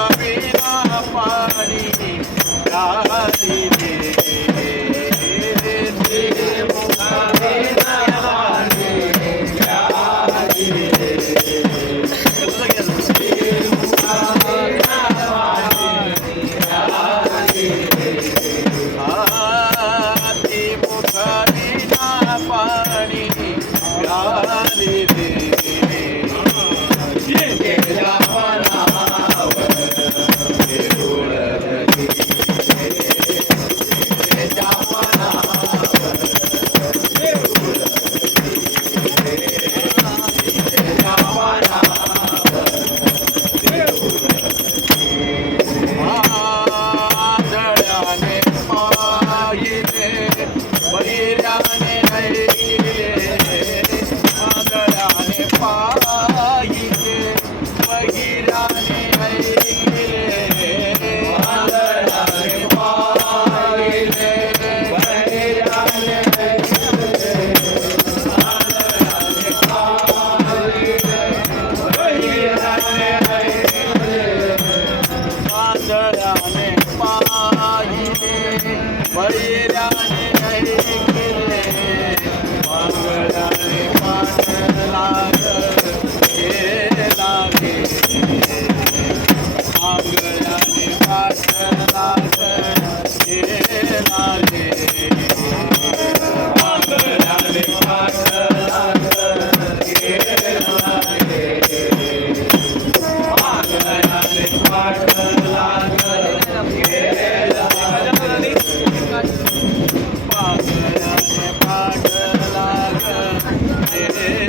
मुख केला